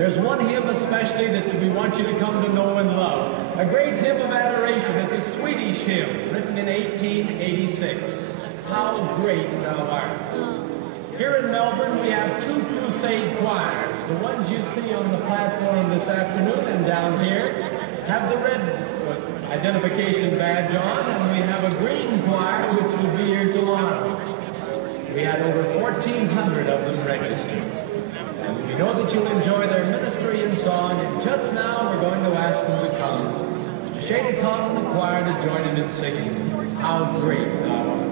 There's one hymn especially that we want you to come to know and love. A great hymn of adoration. It's a Swedish hymn written in 1886. How Great Thou Art. Here in Melbourne, we have two crusade choirs. The ones you see on the platform this afternoon and down here have the red identification badge on, and we have a green choir which will be here tomorrow. We had over 1,400 of them registered. And we know that you'll enjoy their ministry and song, and just now we're going to ask them to come. Shady come in the choir to join in singing, How Great Thou Art.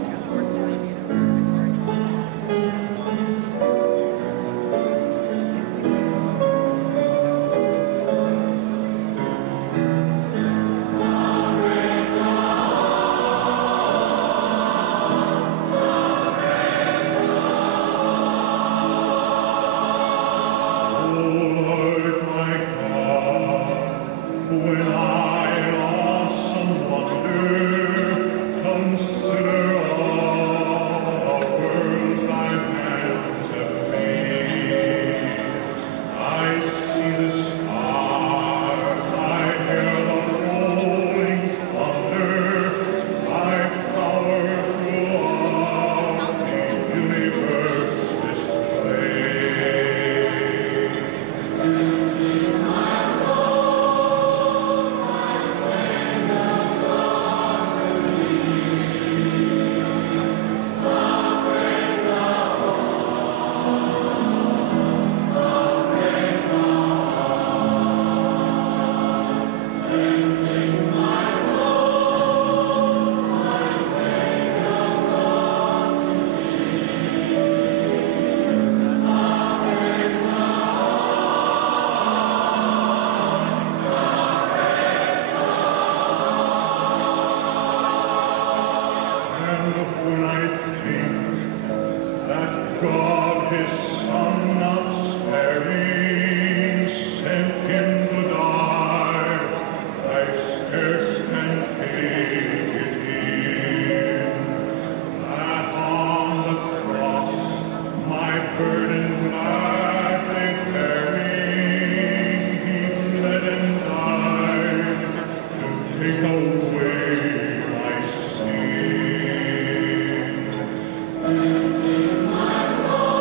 My soul.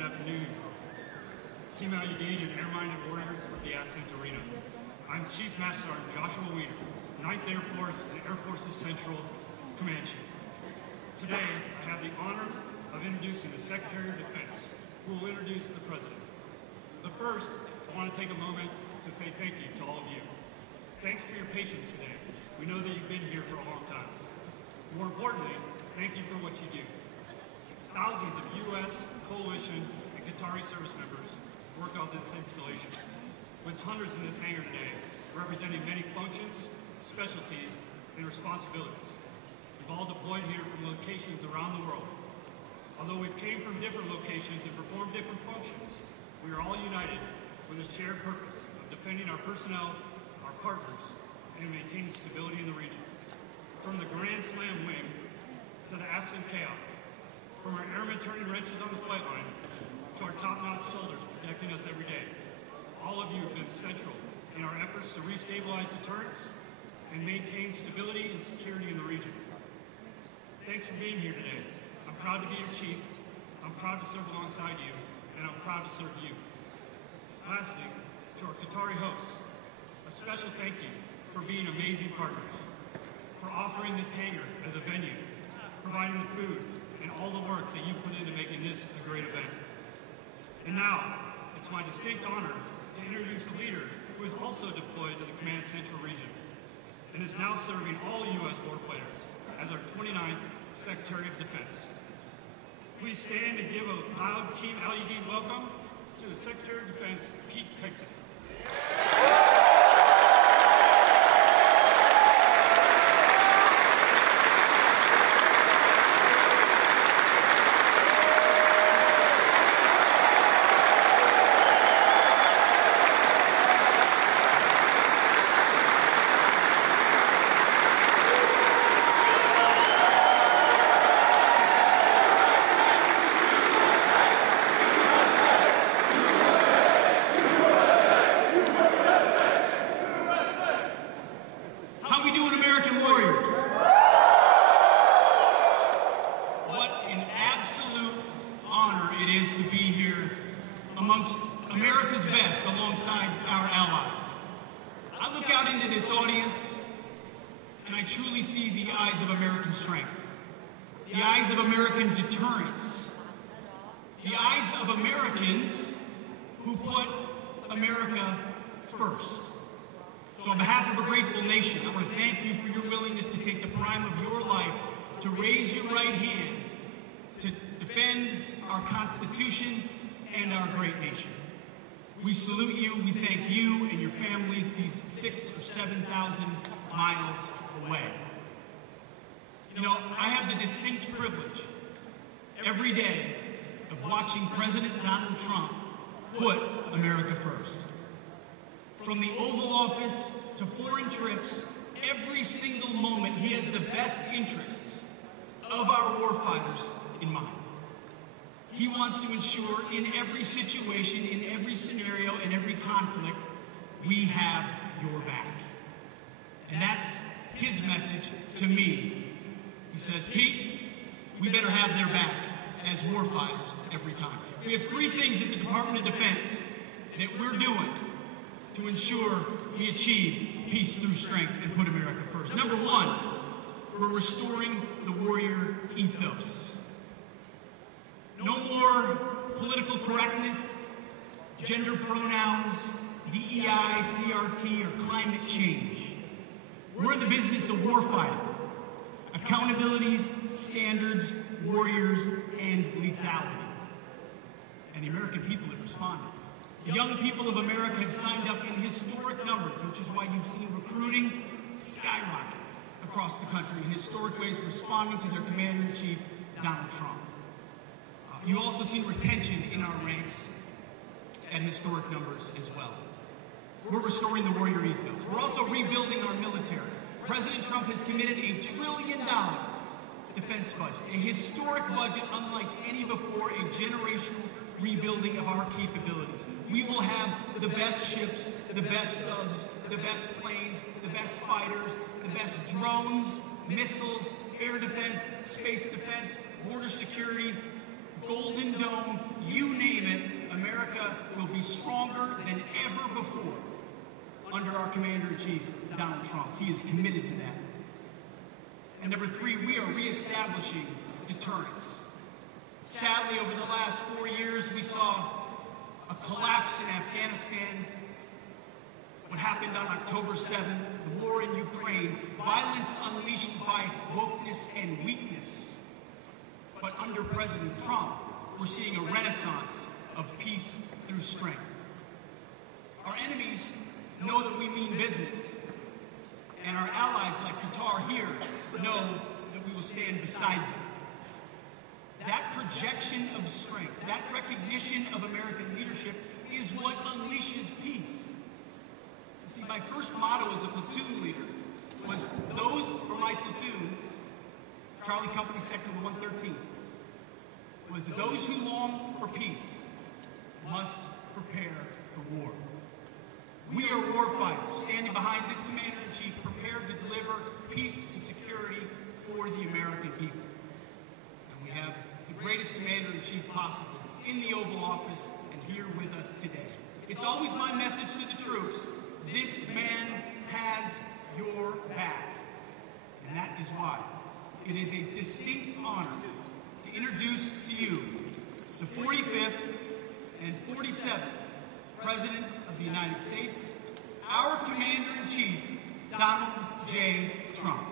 Good afternoon. Team Udeid Air Warriors of the Ascent Arena. I'm Chief Master Sergeant Joshua Weeder, 9th Air Force and Air Force's Central Command Chief. Today, I have the honor of introducing the Secretary of Defense, who will introduce the President. But first, I want to take a moment to say thank you to all of you. Thanks for your patience today. We know that you've been here for a long time. More importantly, thank you for what you do. Thousands of U.S., coalition, and Qatari service members worked on this installation, with hundreds in this hangar today, representing many functions, specialties, and responsibilities. We've all deployed here from locations around the world. Although we've came from different locations and performed different functions, we are all united with a shared purpose of defending our personnel, our partners, and maintaining stability in the region. From the Grand Slam wing to the Ascent Chaos, from our airmen turning wrenches on the flight line to our top-notch soldiers protecting us every day, all of you have been central in our efforts to restabilize deterrence and maintain stability and security in the region. Thanks for being here today. I'm proud to be your chief, I'm proud to serve alongside you, and I'm proud to serve you. Lastly, to our Qatari hosts, a special thank you for being amazing partners, for offering this hangar as a venue, providing the food, and all the work that you put into making this a great event. And now, it's my distinct honor to introduce a leader who is also deployed to the Command Central region and is now serving all U.S. warfighters as our 29th Secretary of Defense. Please stand and give a loud Team Udeid welcome to the Secretary of Defense, Peşəkar. And our great nation. We salute you, we thank you and your families these 6,000 or 7,000 miles away. You know, I have the distinct privilege every day of watching President Donald Trump put America first. From the Oval Office to foreign trips, every single moment he has the best interests of our warfighters in mind. He wants to ensure in every situation, in every scenario, in every conflict, we have your back. And that's his message to me. He says, Pete, we better have their back as warfighters every time. We have three things at the Department of Defense that we're doing to ensure we achieve peace through strength and put America first. Number one, we're restoring the warrior ethos. No more political correctness, gender pronouns, DEI, CRT, or climate change. We're in the business of warfighting. Accountabilities, standards, warriors, and lethality. And the American people have responded. The young people of America have signed up in historic numbers, which is why you've seen recruiting skyrocket across the country in historic ways, responding to their commander-in-chief, Donald Trump. You've also seen retention in our ranks at historic numbers as well. We're restoring the warrior ethos. We're also rebuilding our military. President Trump has committed $1 trillion defense budget, a historic budget unlike any before, a generational rebuilding of our capabilities. We will have the best ships, the best subs, the best planes, the best fighters, the best drones, missiles, air defense, space defense, border security, Golden Dome, you name be stronger than ever before under our Commander-in-Chief, Donald Trump. He is committed to that. And number three, we are reestablishing deterrence. Sadly, over the last 4 years, we saw a collapse in Afghanistan, what happened on October 7th, the war in Ukraine, violence unleashed by wokeness and weakness. But under President Trump, we're seeing a renaissance of peace through strength. Our enemies know that we mean business, and our allies like Qatar here know that we will stand beside them. That projection of strength, that recognition of American leadership is what unleashes peace. You see, my first motto as a platoon leader was those for my platoon, Charlie Company Sector 113, was those who long for peace must prepare for war. We are warfighters, standing behind this Commander-in-Chief, prepared to deliver peace and security for the American people. And we have the greatest Commander-in-Chief possible in the Oval Office and here with us today. It's always my message to the troops, this man has your back. And that is why it is a distinct honor to introduce to you the 45th and 47th President of the United States, our Commander-in-Chief, Donald J. Trump.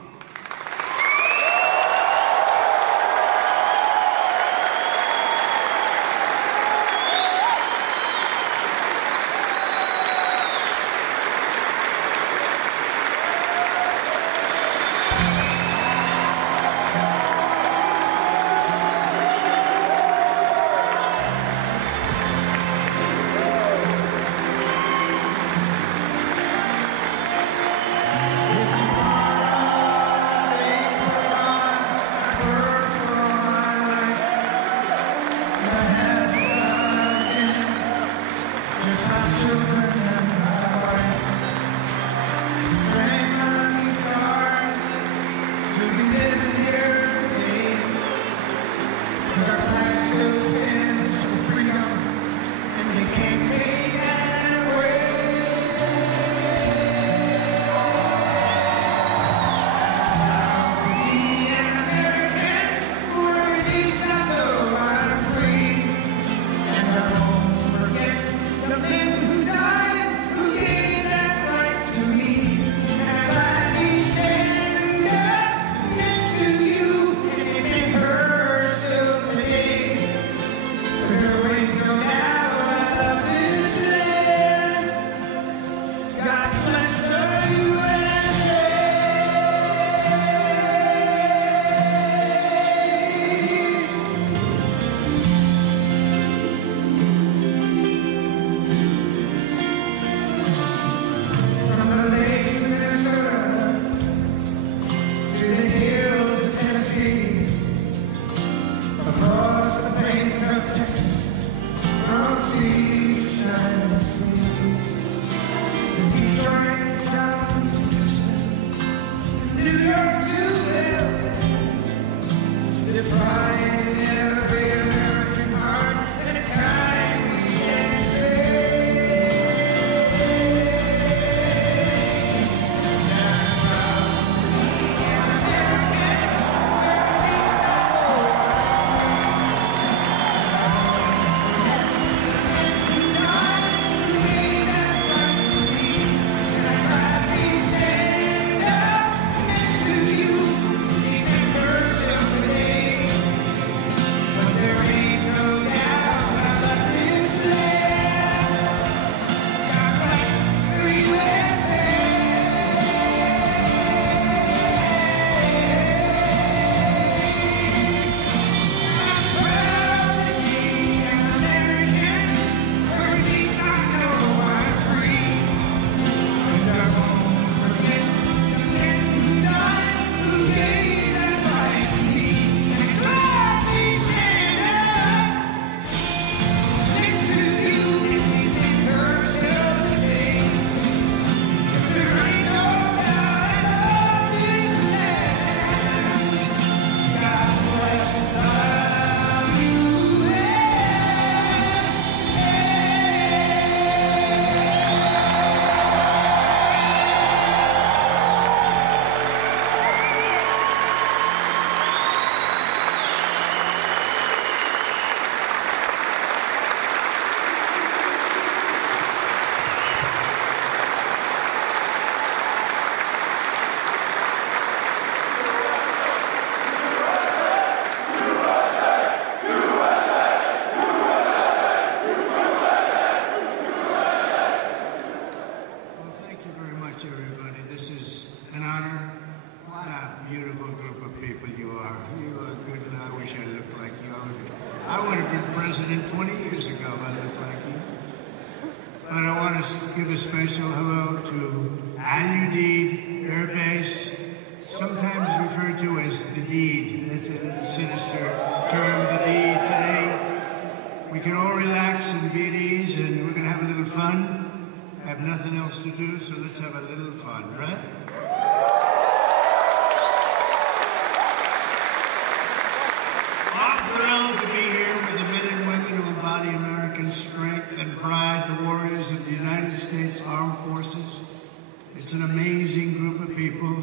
president 20 years ago, I look like you. But I want to give a special hello to Udeid Air Base, sometimes referred to as the deed. That's a sinister term, the deed. Today, we can all relax and be at ease, and we're going to have a little fun. I have nothing else to do, so let's have a little fun, right? I'm thrilled to be here with the men and women who embody American strength and pride, the warriors of the United States Armed Forces. It's an amazing group of people.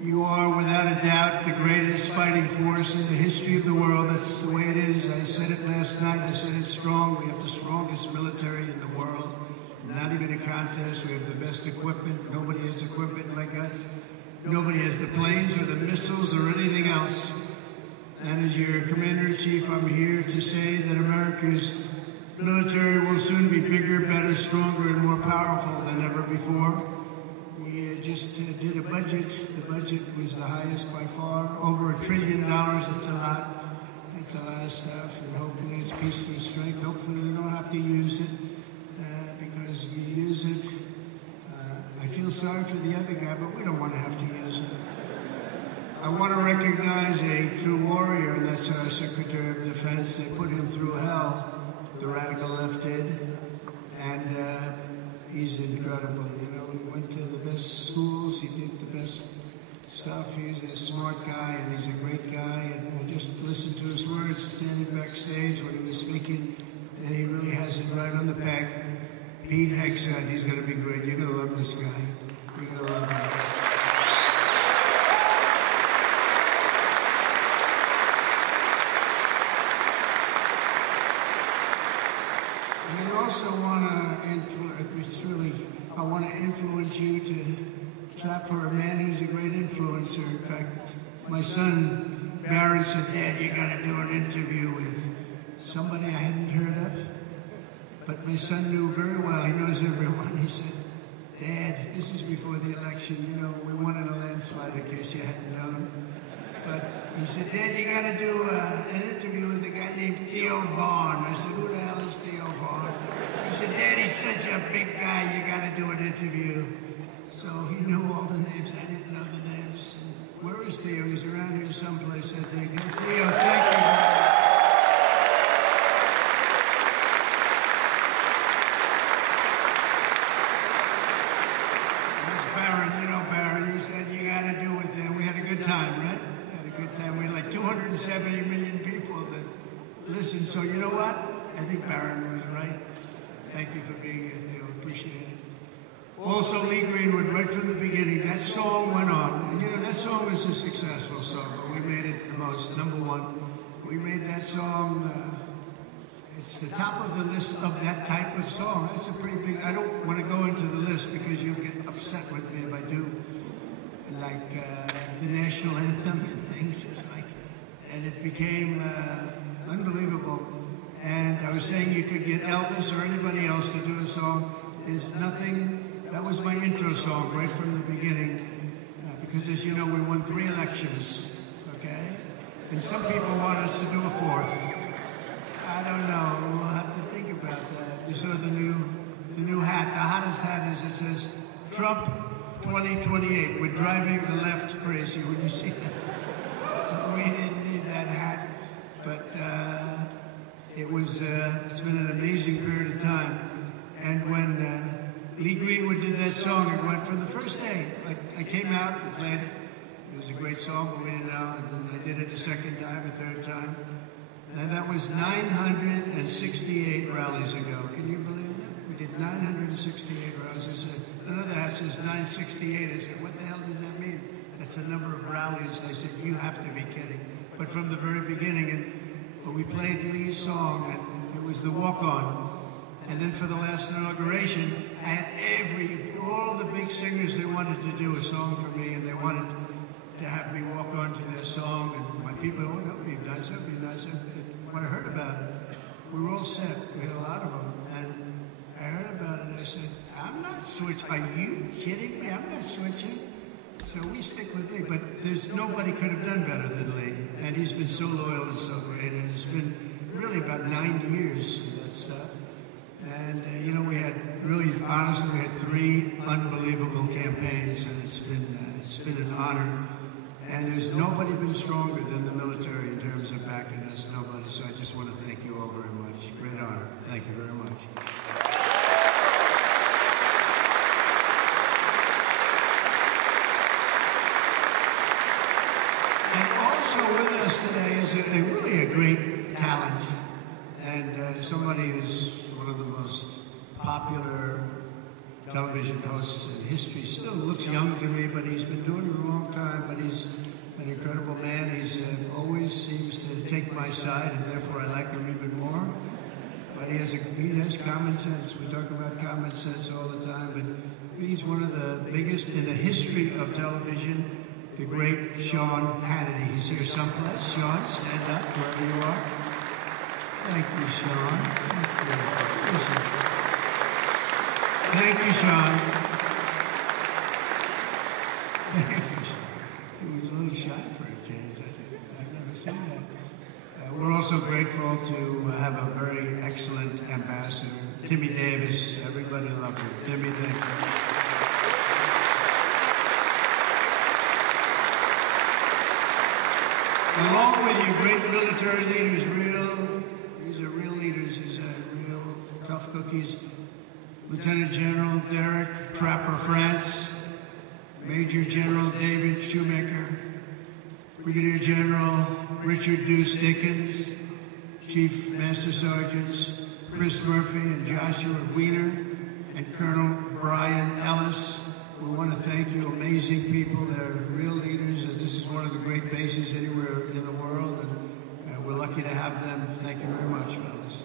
You are, without a doubt, the greatest fighting force in the history of the world. That's the way it is. I said it last night. I said it's strong. We have the strongest military in the world. Not even a contest. We have the best equipment. Nobody has equipment like us. Nobody has the planes or the missiles or anything else. And as your Commander-in-Chief, I'm here to say that America's military will soon be bigger, better, stronger, and more powerful than ever before. We just did a budget. The budget was the highest by far, over $1 trillion. It's a lot. It's a lot of stuff, and hopefully it's peace through strength. Hopefully we don't have to use it, because if we use it, I feel sorry for the other guy, but we don't want to have to use it. I want to recognize a true warrior, and that's our Secretary of Defense. They put him through hell, the radical left did, and he's incredible. You know, he went to the best schools, he did the best stuff. He's a smart guy, and he's a great guy, and we'll just listen to his words standing backstage when he was speaking, and he really has it right on the peg. Pete Hexon, he's going to be great. You're going to love this guy. You're going to love him. And I also want to influence you to clap for a man who's a great influencer. In fact, my son, Barron, said, Dad, you got to do an interview with somebody I hadn't heard of. But my son knew very well, he knows everyone. He said, Dad, this is before the election, you know, we won in a landslide in case you hadn't known. But he said, Dad, you got to do an interview with a guy named Theo Vaughn. I said, who the hell is Theo Vaughn? He said, Dad, he's such a big guy, you got to do an interview. So he knew all the names. I didn't know the names. And where is Theo? He's around here someplace, I think. And Theo, thank you. He said, you got to do it. We had a good time, right? We had a good time. We had like 270 million people that listened. So you know what? I think Barron was right. Thank you for being here, Theo. Appreciate it. Also, Lee Greenwood, right from the beginning, that song went on. And you know, that song was a successful song, but we made it the most, #1. We made that song, it's the top of the list of that type of song. That's a pretty big, I don't want to go into the list because you'll get upset with me if I do. Like the national anthem and things, and it became unbelievable. And I was saying you could get Elvis or anybody else to do a song. There's nothing, that was my intro song right from the beginning, because as you know, we won 3 elections, okay? And some people want us to do a 4th. I don't know, we'll have to think about that. You saw the new hat, the hottest hat is, it says, Trump 2028. We're driving the left crazy. Would you see that? We didn't need that hat, but it's been an amazing period of time. And when Lee Greenwood did that song, it went from the first day. I came out and played it. It was a great song, but we didn't know. And then I did it the second time, a third time. And that was 968 rallies ago. Can you believe that? We did 968 rallies. I said, another hat says 968. I said, what the hell does that mean? That's the number of rallies. I said, you have to be kidding. But from the very beginning, and we played Lee's song, and it was the walk-on. And then for the last inauguration, I had all the big singers, they wanted to do a song for me, and they wanted to have me walk on to their song. And my people, oh, that would be nice, that would be nice. When I heard about it, we were all set. We had a lot of them. And I heard about it, I said, I'm not switching. Are you kidding me? I'm not switching. So we stick with Lee, but nobody could have done better than Lee. And he's been so loyal and so great, and it's been really about 9 years of that stuff. And, you know, we had really, honestly, we had 3 unbelievable campaigns, and it's been an honor. And there's nobody been stronger than the military in terms of backing us, nobody. So I just want to thank you all very much. Great honor. Thank you very much. And also with us today is really a great talent, and somebody who's one of the most popular television hosts in history. Still looks young to me, but he's been doing it a long time, but he's an incredible man. He's always seems to take my side, and therefore I like him even more. But he has common sense. We talk about common sense all the time, but he's one of the biggest in the history of television, the great Sean Hannity. He's here someplace. Sean, stand up wherever you are. Thank you, Sean. Thank you, Sean. Thank you, Sean. He was a little shy for a change, I think. I've never seen that. We're also grateful to have a very excellent ambassador, Timmy Davis. Everybody loved him. Timmy Davis. Along with you, great military leaders, these are real leaders, these are real tough cookies. Lieutenant General Derek Trapper France, Major General David Shoemaker, Brigadier General Richard Deuce Dickens, Chief Master Sergeants Chris Murphy and Joshua Wiener, and Colonel Brian Ellis. We want to thank you, amazing people. They're real leaders, and this is one of the great bases anywhere in the world, and we're lucky to have them. Thank you very much, fellas.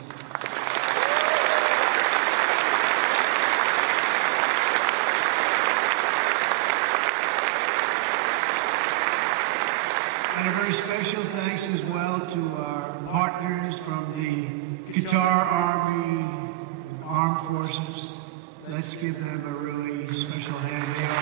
And a very special thanks as well to our partners from the Qatar Army, Armed Forces. Let's give them a really special hand. They are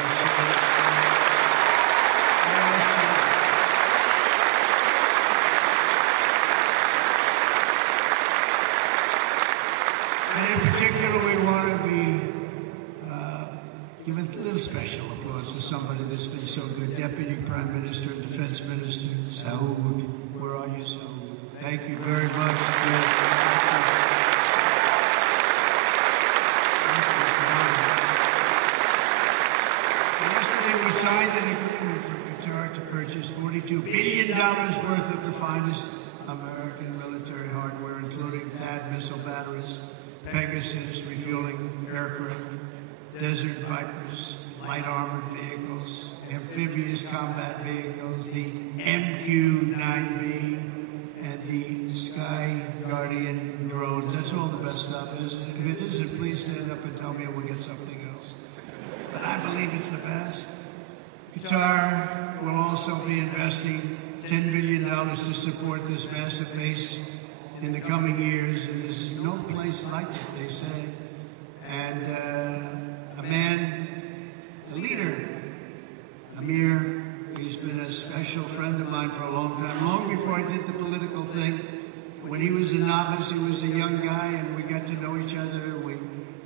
and in particular, we want to be give a little special applause to somebody that's been so good. Deputy Prime Minister and Defense Minister, Saud. Where are you, Saud? Thank you very much. Yesterday we signed an agreement for Qatar to purchase $42 billion worth of the finest American military hardware, including THAAD missile batteries, Pegasus refueling aircraft, Desert Vipers, light armored vehicles, amphibious combat vehicles, the MQ-9B, and the Sky Guardian drones. That's all the best stuff. If it isn't, please stand up and tell me we'll get something else. But I believe it's the best. Qatar will also be investing $10 billion to support this massive base in the coming years, and there's no place like it, they say. And a man, a leader, Amir, he's been a special friend of mine for a long time, long before I did the political thing. When he was a novice, he was a young guy, and we got to know each other, we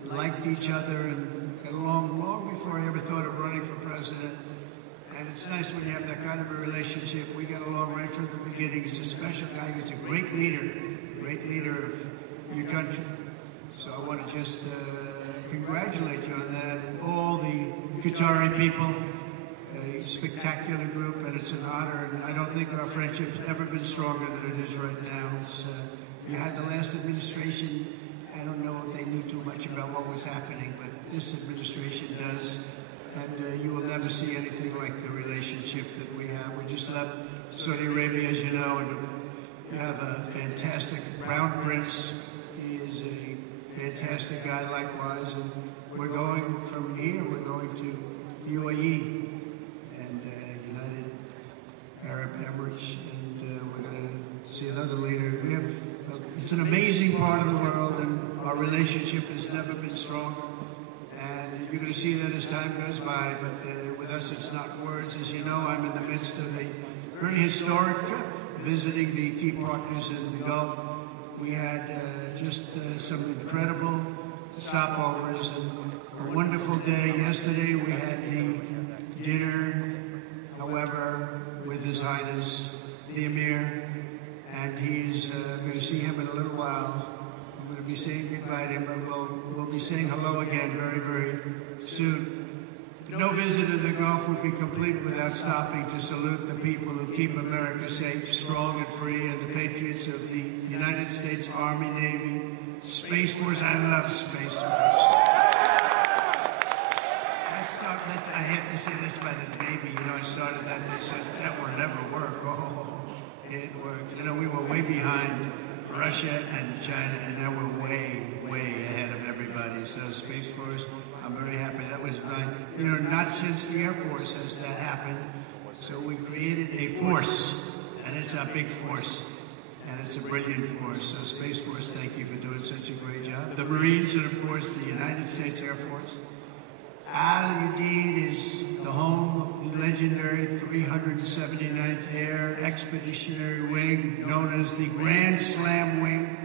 liked each other, and got along long before I ever thought of running for president. And it's nice when you have that kind of a relationship. We got along right from the beginning. He's a special guy. He's a great leader of your country. So I want to just congratulate you on that. And all the Qatari people, a spectacular group, and it's an honor. And I don't think our friendship has ever been stronger than it is right now. You had the last administration. I don't know if they knew too much about what was happening, but this administration does. And you will never see anything like the relationship that we have. We just left Saudi Arabia, as you know, and we have a fantastic Crown Prince. He is a fantastic guy likewise. And we're going from here, we're going to UAE and United Arab Emirates, and we're going to see another leader. It's an amazing part of the world, and our relationship has never been stronger. And you're going to see that as time goes by, but with us it's not words. As you know, I'm in the midst of a very historic trip, visiting the key partners in the Gulf, We had just some incredible stopovers and a wonderful day. Yesterday we had the dinner, however, with His Highness the Emir, and he's going to see him in a little while. I'm going to be saying goodbye to him, but we'll be saying hello again very, very soon. No visit to the Gulf would be complete without stopping to salute the people who keep America safe, strong, and free, and the patriots of the United States Army, Navy, Space Force. I love Space Force. I have to say this by the Navy. You know, I started that and they said, that will never work. Oh, it worked. You know, we were way behind Russia and China, and now we're way, way ahead of everybody. So Space Force, I'm very happy. That was my, you know, not since the Air Force has that happened. So we created a force, and it's a big force, and it's a brilliant force. So Space Force, thank you for doing such a great job. The Marines, and of course the United States Air Force. Udeid is the home of the legendary 379th Air Expeditionary Wing, known as the Grand Slam Wing.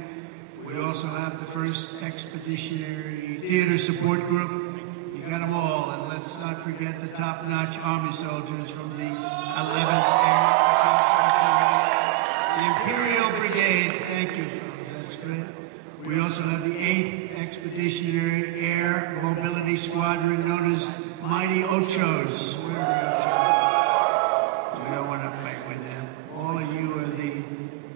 We also have the 1st Expeditionary Theater Support Group. You got them all, and let's not forget the top-notch Army soldiers from the 11th Air, the Imperial Brigade. Thank you, that's great. We also have the 8th Expeditionary Air Mobility Squadron, known as Mighty Ochos. Where are Ochos? We don't want to fight with them. All of you are the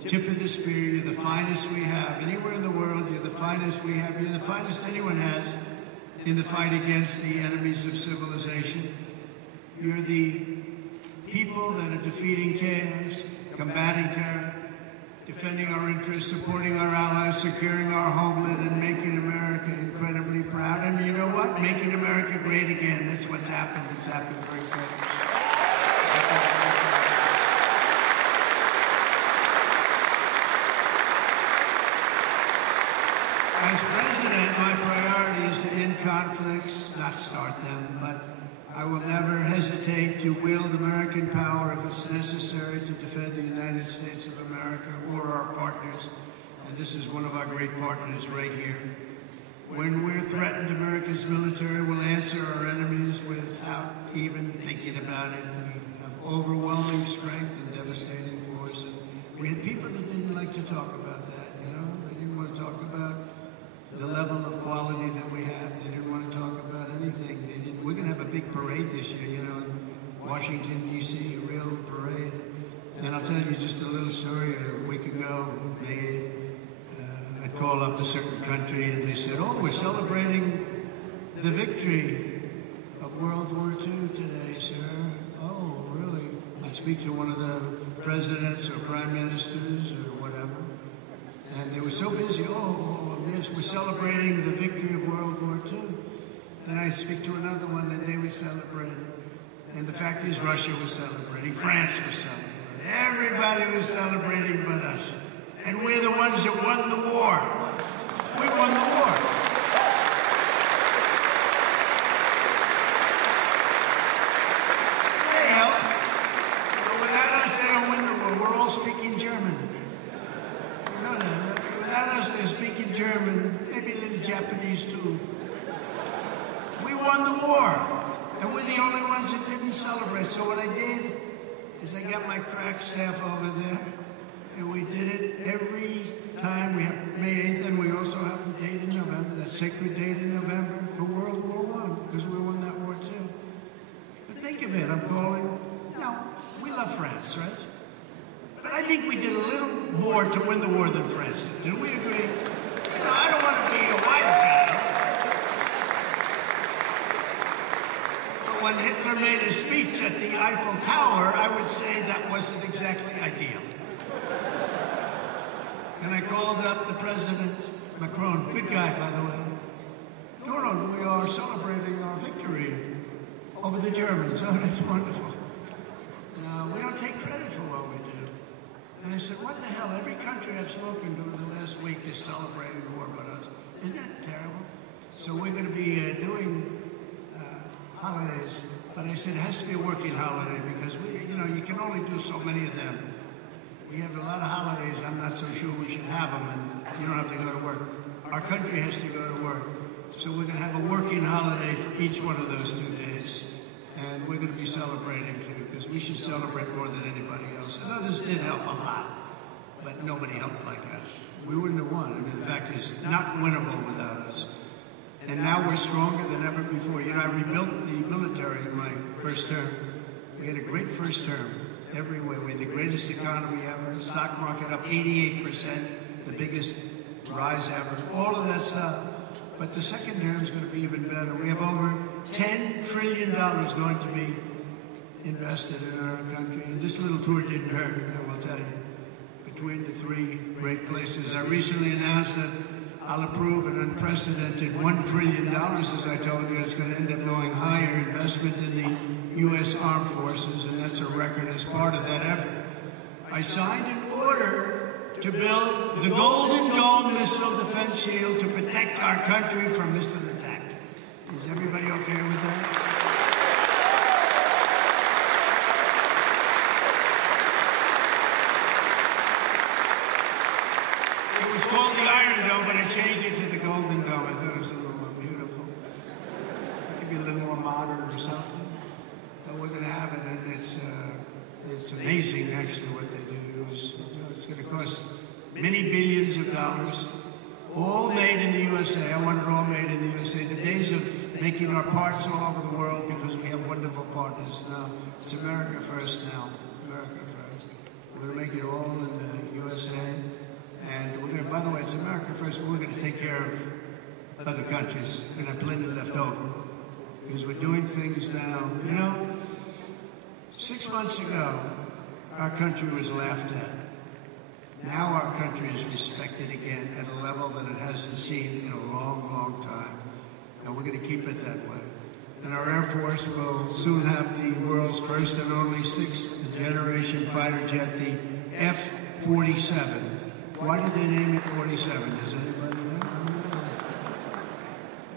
tip of the spear. You're the finest we have. Anywhere in the world, you're the finest we have. You're the finest anyone has in the fight against the enemies of civilization. You're the people that are defeating chaos, combating terror, defending our interests, supporting our allies, securing our homeland, and making America incredibly proud. And you know what? Making America great again. That's what's happened. It's happened very quickly. As president, my priority is to end conflicts, not start them, but I will never hesitate to wield American power if it's necessary to defend the United States of America or our partners. And this is one of our great partners right here. When we're threatened, America's military will answer our enemies without even thinking about it. We have overwhelming strength and devastating force. And we had people that didn't like to talk about that, you know? They didn't want to talk about the level of quality that we have. They didn't want to talk about anything. We're going to have a big parade this year, you know, in Washington, D.C., a real parade. And I'll tell you just a little story. A week ago, I called up a certain country, and they said, oh, we're celebrating the victory of World War II today, sir. Oh, really? I speak to one of the presidents or prime ministers or whatever. And they were so busy, oh, yes, we're celebrating the victory of World War II. And I speak to another one that they were celebrating. And the fact is, Russia was celebrating, France was celebrating. Everybody was celebrating but us. And we're the ones that won the war. We won the war. They help. But without us, they don't win the war. We're all speaking German. You know that, right? Without us, they're speaking German, maybe a little Japanese too. We won the war, and we're the only ones that didn't celebrate. So what I did is I got my crack staff over there, and we did it every time. We have May 8th, and we also have the date in November, that sacred date in November for World War I, because we won that war too. But think of it, I'm calling, we love France, right? But I think we did a little more to win the war than France did. Do we agree? I don't want to be a wise guy. When Hitler made his speech at the Eiffel Tower, I would say that wasn't exactly ideal. And I called up the President, Macron, good guy, by the way. No, we are celebrating our victory over the Germans. Oh, that's wonderful. No, we don't take credit for what we do. And I said, what the hell? Every country I've spoken to in the last week is celebrating the war with us. Isn't that terrible? So we're going to be doing holidays, but I said it has to be a working holiday because you can only do so many of them. We have a lot of holidays. I'm not so sure we should have them, and you don't have to go to work. Our country has to go to work. So we're going to have a working holiday for each one of those 2 days. And we're going to be celebrating too, because we should celebrate more than anybody else. And others did help a lot, but nobody helped like us. We wouldn't have won. I mean, the fact is, not winnable without us. And now we're stronger than ever before. You know, I rebuilt the military in my first term. We had a great first term everywhere. We had the greatest economy ever, stock market up 88%, the biggest rise ever, all of that stuff. But the second term is going to be even better. We have over $10 trillion going to be invested in our country. And this little tour didn't hurt, I will tell you. Between the 3 great places, I recently announced that I'll approve an unprecedented $1 trillion, as I told you. It's going to end up going higher investment in the U.S. Armed Forces, and that's a record as part of that effort. I signed an order to build the Golden Dome missile defense shield to protect our country from missile attack. Is everybody okay with that? It was called the Iron Dome, but I changed it to the Golden Dome. I thought it was a little more beautiful. Maybe a little more modern or something. But we're going to have it, and it's amazing, actually, what they do. It's going to cost many billions of dollars, all made in the USA. I want it all made in the USA. The days of making our parts all over the world because we have wonderful partners. Now, it's America first now. America first. We're going to make it all in the USA. And we're going to, by the way, it's America first, but we're going to take care of other countries. We're going to have plenty left over. Because we're doing things now. You know, 6 months ago, our country was laughed at. Now our country is respected again at a level that it hasn't seen in a long, long time. And we're going to keep it that way. And our Air Force will soon have the world's first and only 6th-generation fighter jet, the F-47. Why did they name it 47? Does anybody know?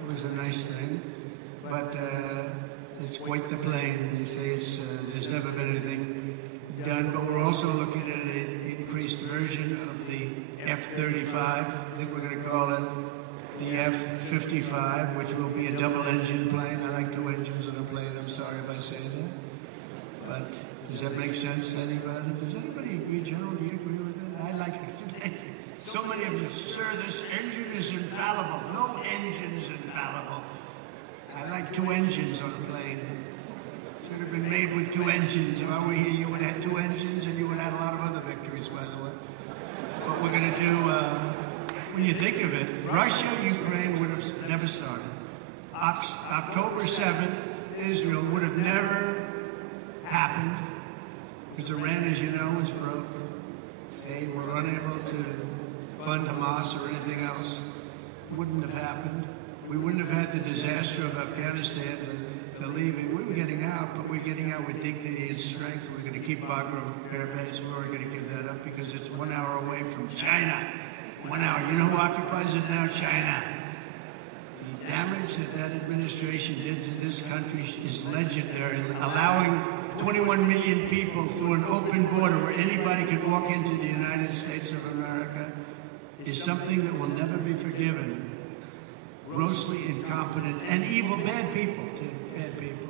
It was a nice thing. But it's quite the plane. They say there's never been anything done, but we're also looking at an increased version of the F-35. I think we're going to call it the F-55, which will be a double-engine plane. I like 2 engines on a plane. I'm sorry if I say that. But does that make sense to anybody? Does anybody agree, General? Do you agree with that? I like it. Thank you. So many of you, sir, this engine is infallible. No engine is infallible. I like 2 engines on a plane. Should have been made with 2 engines. If I were here, you would have 2 engines, and you would have a lot of other victories, by the way. What we're going to do, when you think of it, Russia, Ukraine would have never started. October 7th, Israel would have never happened, because Iran, as you know, is broke. They were unable to fund Hamas or anything else. Wouldn't have happened. We wouldn't have had the disaster of Afghanistan, the leaving. We were getting out, but we're getting out with dignity and strength. We're going to keep Baku Air Base. We're going to give that up because it's 1 hour away from China. 1 hour. You know who occupies it now? China. The damage that administration did to this country is legendary. Allowing 21 million people through an open border where anybody could walk into the United States of America is something that will never be forgiven. Grossly incompetent and evil, bad people too, bad people.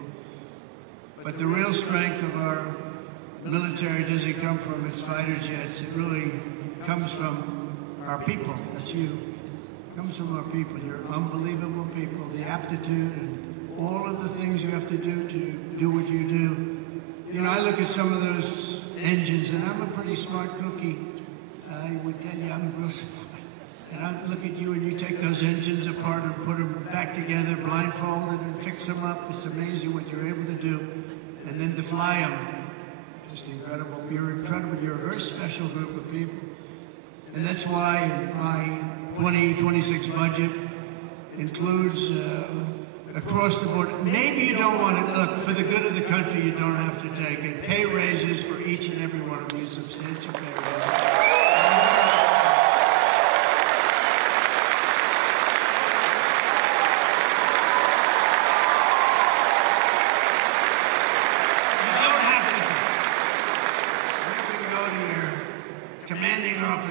But the real strength of our military doesn't come from its fighter jets. It really comes from our people. That's you. It comes from our people. You're unbelievable people. The aptitude and all of the things you have to do what you do. You know, I look at some of those engines, and I'm a pretty smart cookie. I would tell you I'm gross. And I look at you and you take those engines apart and put them back together, blindfolded, and fix them up. It's amazing what you're able to do. And then to fly them, just incredible. You're incredible. You're a very special group of people. And that's why my 2026 budget includes across the board. Maybe you don't want it. Look, for the good of the country, you don't have to take it. Pay raises for each and every one of you, substantial pay raises.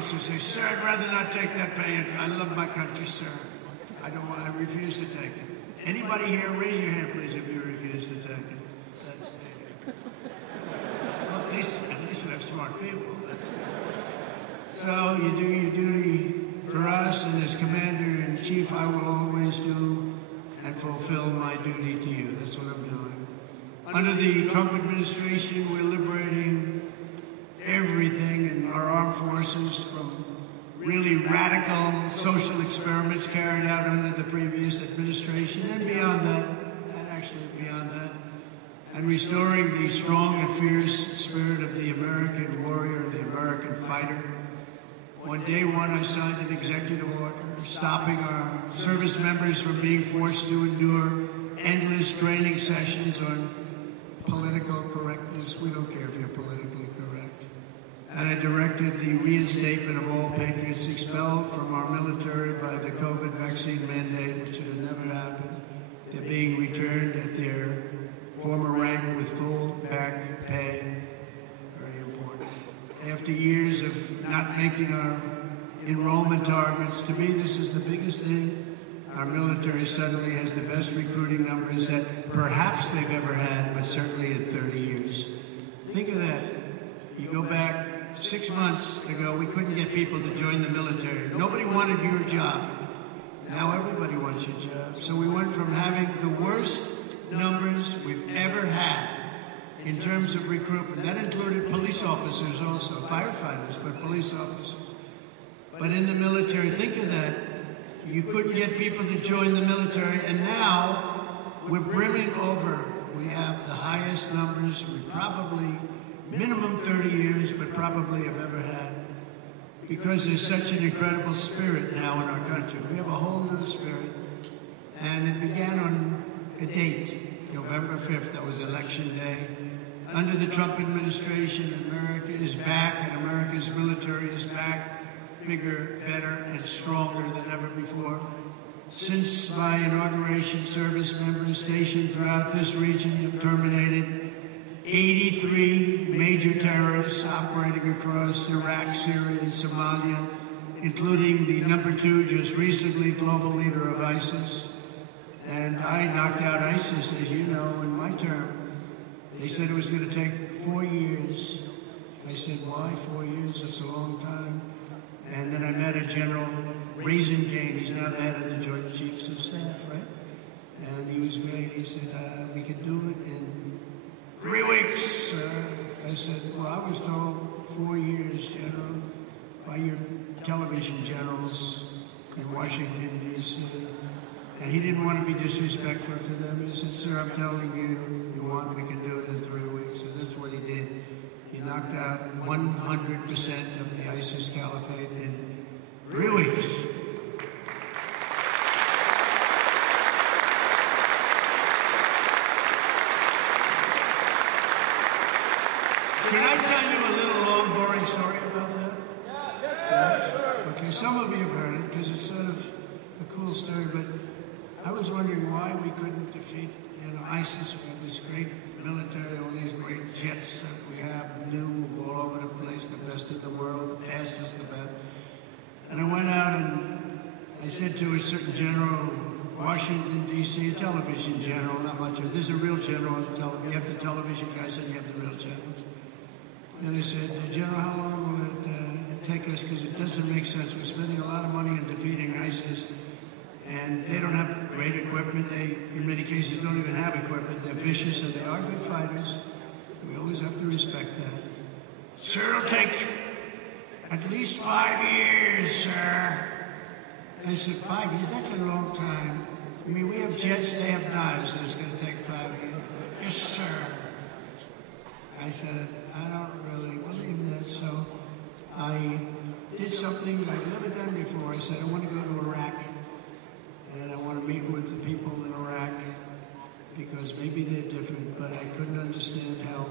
officer say, "Sir, I'd rather not take that pay. I love my country, sir. I refuse to take it." Anybody here, raise your hand, please, if you refuse to take it. Well, at least we have smart people. That's good. So you do your duty for us, and as Commander-in-Chief, I will always do and fulfill my duty to you. That's what I'm doing. Under the Trump administration, we're liberating everything in our armed forces from really radical social experiments carried out under the previous administration and beyond that, and actually beyond that, and restoring the strong and fierce spirit of the American warrior, the American fighter. On day one, I signed an executive order stopping our service members from being forced to endure endless training sessions on political correctness. We don't care if you're politically correct. And I directed the reinstatement of all patriots expelled from our military by the COVID vaccine mandate, which should have never happened. They're being returned at their former rank with full back pay. Very important. After years of not making our enrollment targets, to me this is the biggest thing. Our military suddenly has the best recruiting numbers that perhaps they've ever had, but certainly in 30 years. Think of that. You go back 6 months ago, we couldn't get people to join the military. Nobody wanted your job. Now everybody wants your job. So we went from having the worst numbers we've ever had in terms of recruitment. That included police officers also, firefighters, but police officers. But in the military, think of that. You couldn't get people to join the military, and now we're brimming over. We have the highest numbers we probably, minimum 30 years, but probably have ever had. Because there's such an incredible spirit now in our country. We have a whole new spirit. And it began on a date, November 5th, that was election day. Under the Trump administration, America is back, and America's military is back, bigger, better, and stronger than ever before. Since my inauguration, service members stationed throughout this region have terminated 83 major terrorists operating across Iraq, Syria, and Somalia, including the #2 just recently global leader of ISIS. And I knocked out ISIS, as you know, in my term. They said it was going to take 4 years. I said, why 4 years? That's a long time. And then I met a General Raisingane. He's now the head of the Joint Chiefs of Staff, right? And he was great. He said, we could do it in 3 weeks. I said, well, I was told 4 years, General, by your television generals in Washington, D.C. And he didn't want to be disrespectful to them. He said, sir, I'm telling you, you want, we can do it in 3 weeks. And that's what he did. He knocked out 100% of the ISIS caliphate in 3 weeks. Should I tell you a little long, boring story about that? Yeah. Okay, some of you have heard it because it's sort of a cool story, but I was wondering why we couldn't defeat, ISIS. We have this great military, all these great jets that we have, new, all over the place, the best in the world, the fastest, the best. And I went out and I said to a certain general, Washington, D.C., a television general, not much of it. There's a real general on the television. You have the television guys and you have the real generals. And I said, General, how long will it take us? Because it doesn't make sense. We're spending a lot of money on defeating ISIS. And they don't have great equipment. They, in many cases, don't even have equipment. They're vicious, and they are good fighters. We always have to respect that. Sir, it'll take at least 5 years, sir. I said, 5 years? That's a long time. I mean, we have jets, they have knives, and it's going to take 5 years. Yes, sir. I said, I don't really believe that, so I did something I've never done before. I said, I want to go to Iraq. And I want to meet with the people in Iraq because maybe they're different, but I couldn't understand how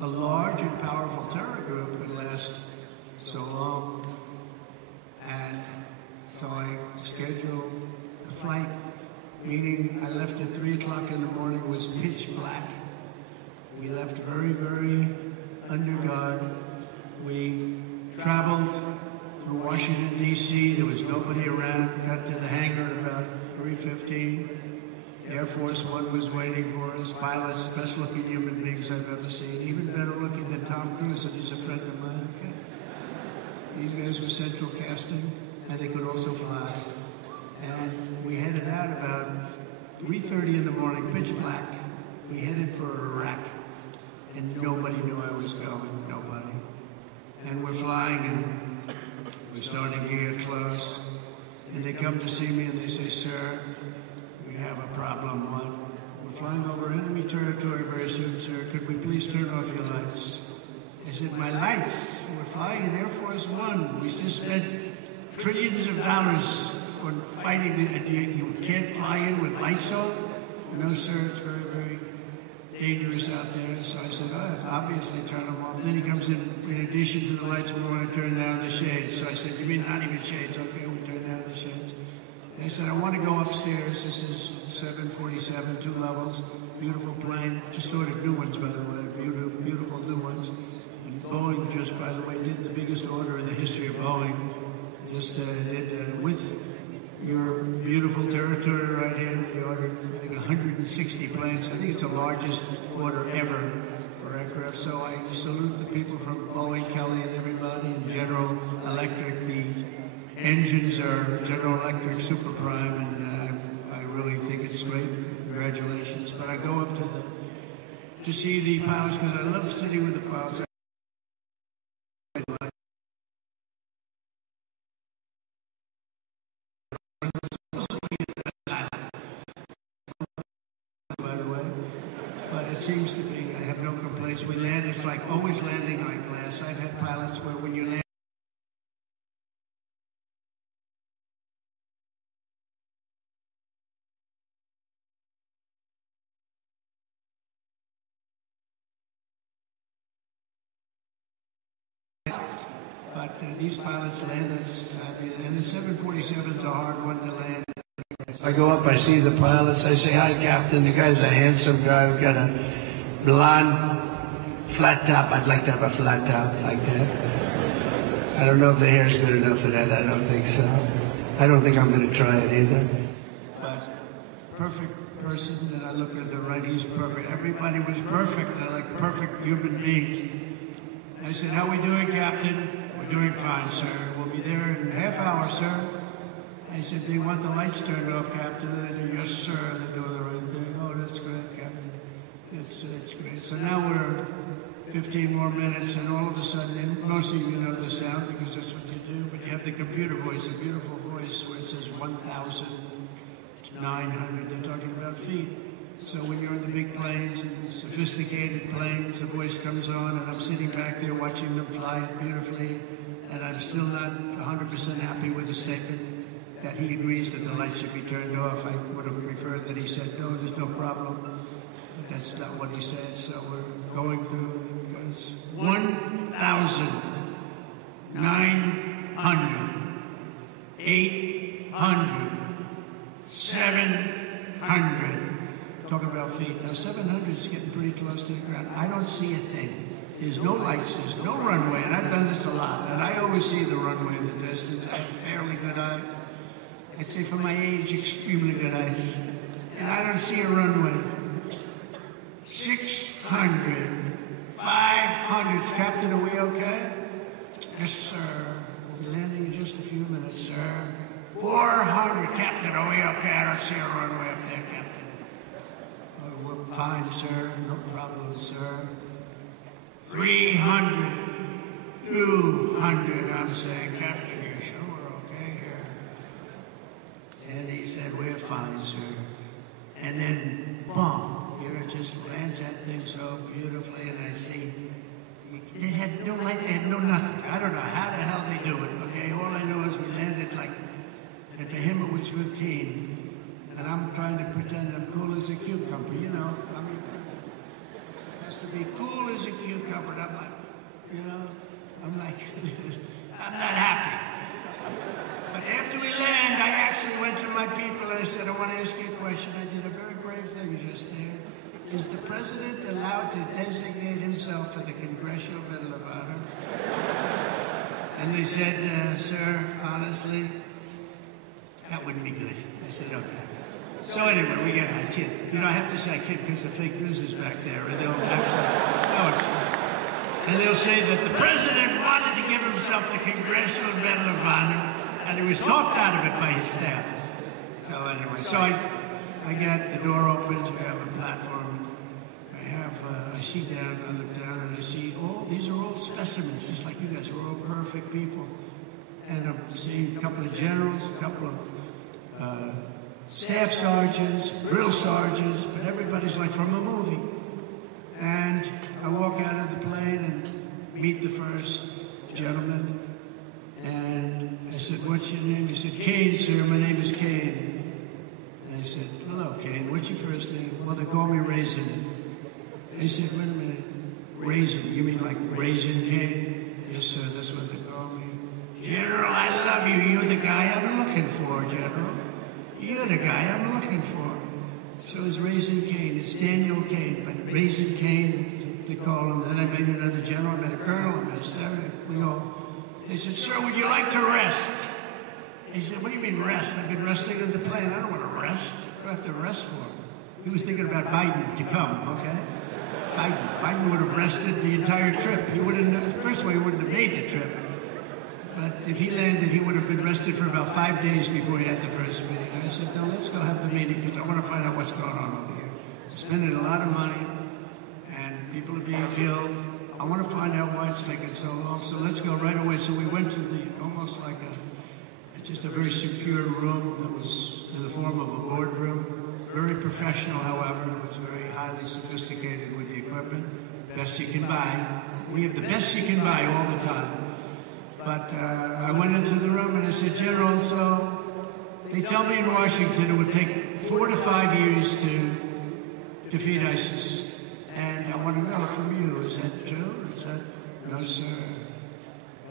a large and powerful terror group could last so long. And so I scheduled a flight, meaning I left at 3 o'clock in the morning. It was pitch black. We left very, very under guard. We traveled from Washington, D.C. There was nobody around. Got to the hangar at about 3:15. Air Force One was waiting for us. Pilots, best looking human beings I've ever seen. Even better looking than Tom Cruise, and he's a friend of mine. Okay. These guys were central casting, and they could also fly. And we headed out about 3:30 in the morning, pitch black. We headed for Iraq, and nobody knew I was going, nobody. And we're flying, and we're starting to get close. And they come to see me, and they say, "Sir, we have a problem." What? "We're flying over enemy territory very soon, sir. Could we please turn off your lights?" I said, "My lights? We're flying in Air Force One. We just spent trillions of dollars on fighting, and you can't fly in with lights on?" "No, sir, it's very, very dangerous out there." So I said, "Oh, obviously turn them off." Then he comes in addition to the lights, we want to turn down the shades. So I said, "You mean not even shades?" "Okay, we turn down the shades." And I said, "I want to go upstairs. This is 747, 2 levels, beautiful plane." Just ordered new ones, by the way, beautiful new ones. And Boeing just, by the way, did the biggest order in the history of Boeing. Just did with your beautiful territory right here. They ordered, I think, 160 planes. I think it's the largest order ever for aircraft. So I salute the people from Boeing, Kelly, and everybody, and General Electric. The engines are General Electric Super Prime, and I really think it's great. Congratulations. But I go up to see the pilots because I love sitting with the pilots. Seems to be, I have no complaints. We land, it's like always landing on glass. I've had pilots where when you land, but these pilots land, and the 747's a hard one to land. I go up, I see the pilots, I say, "Hi, Captain." The guy's a handsome guy. We've got a blonde flat top. I'd like to have a flat top like that. I don't know if the hair's good enough for that. I don't think so. I don't think I'm going to try it either. But perfect person, and I look at the right, he's perfect. Everybody was perfect. They're like perfect human beings. I said, "How we doing, Captain?" "We're doing fine, sir. We'll be there in a half hour, sir." I said, "Do you want the lights turned off, Captain?" And they said, "Yes, sir." They're doing the right thing. "Oh, that's great, Captain. It's great." So now we're 15 more minutes, and all of a sudden, and most of you know the sound because that's what you do, but you have the computer voice, a beautiful voice where it says 1,900. They're talking about feet. So when you're in the big planes and sophisticated planes, the voice comes on, and I'm sitting back there watching them fly it beautifully, and I'm still not 100% happy with the statement that he agrees that the lights should be turned off. I would have preferred that he said, "No, there's no problem." But that's not what he said. So we're going through, it goes 1,900, 800, 700. Talking about feet. Now 700 is getting pretty close to the ground. I don't see a thing. There's no lights, there's no runway, and I've done this a lot, and I always see the runway in the distance. I have fairly good eyes. I'd say for my age, extremely good eyes. And I don't see a runway. 600, 500. Captain, are we okay? "Yes, sir. We'll be landing in just a few minutes, sir." 400. "Captain, are we okay? I don't see a runway up there, Captain." "Oh, we're fine, sir. No problem, sir." 300, 200. I'm saying, "Captain, you sure we're okay here?" And he said, "We're fine, sir." And then, boom, it just lands that thing so beautifully, and I see they had no light, they had no nothing. I don't know how the hell they do it, okay? All I know is we landed like, and to him it was routine. And I'm trying to pretend I'm cool as a cucumber, you know? I mean, it has to be cool as a cucumber. And I'm like, you know, I'm like, I'm not happy. But after we land, I actually went to my people and I said, "I want to ask you a question." I did a very brave thing just there. Is the president allowed to designate himself for the Congressional Medal of Honor? And they said, sir, honestly, that wouldn't be good. I said, okay. So anyway, we get my kid. You know, I have to say I kid because the fake news is back there, and they'll actually, no, it's not. And they'll say that the president wanted to give himself the Congressional Medal of Honor, and he was talked out of it by his staff. So anyway, so I get the door open, we have a platform. I see down, I look down, and I see these are all specimens, just like you guys are all perfect people. And I'm seeing a couple of generals, a couple of staff sergeants, drill sergeants, but everybody's like from a movie. And I walk out of the plane and meet the first gentleman. And I said, what's your name? He said, Kane, sir, my name is Kane. And I said, hello, Kane, what's your first name? Well, they call me Raisin. I said, wait a minute, Raisin, you mean like Raisin Kane? Yes, sir, that's what they call me. General, I love you. You're the guy I'm looking for, General. You're the guy I'm looking for. So it's Raisin Kane. It's Daniel Kane, but Raisin Kane, they call him. Then I met another general, I met a colonel, I met a sergeant. We all, they said, sir, would you like to rest? He said, what do you mean rest? I've been resting in the plane. I don't want to rest. What do I have to rest for? He was thinking about Biden to come, okay? Biden would have rested the entire trip. He wouldn't, first of all, he wouldn't have made the trip. But if he landed, he would have been rested for about 5 days before he had the first meeting. And I said, no, let's go have the meeting because I want to find out what's going on over here. We're spending a lot of money and people are being killed. I want to find out why it's taking so long. So let's go right away. So we went to almost like just a very secure room that was in the form of a boardroom. Very professional, however. It was very highly sophisticated with the equipment. Best you can buy. We have the best you can buy all the time. But I went into the room and I said, General, so they tell me in Washington it would take 4 to 5 years to defeat ISIS. And I want to know from you, is that true? Is that, no, sir.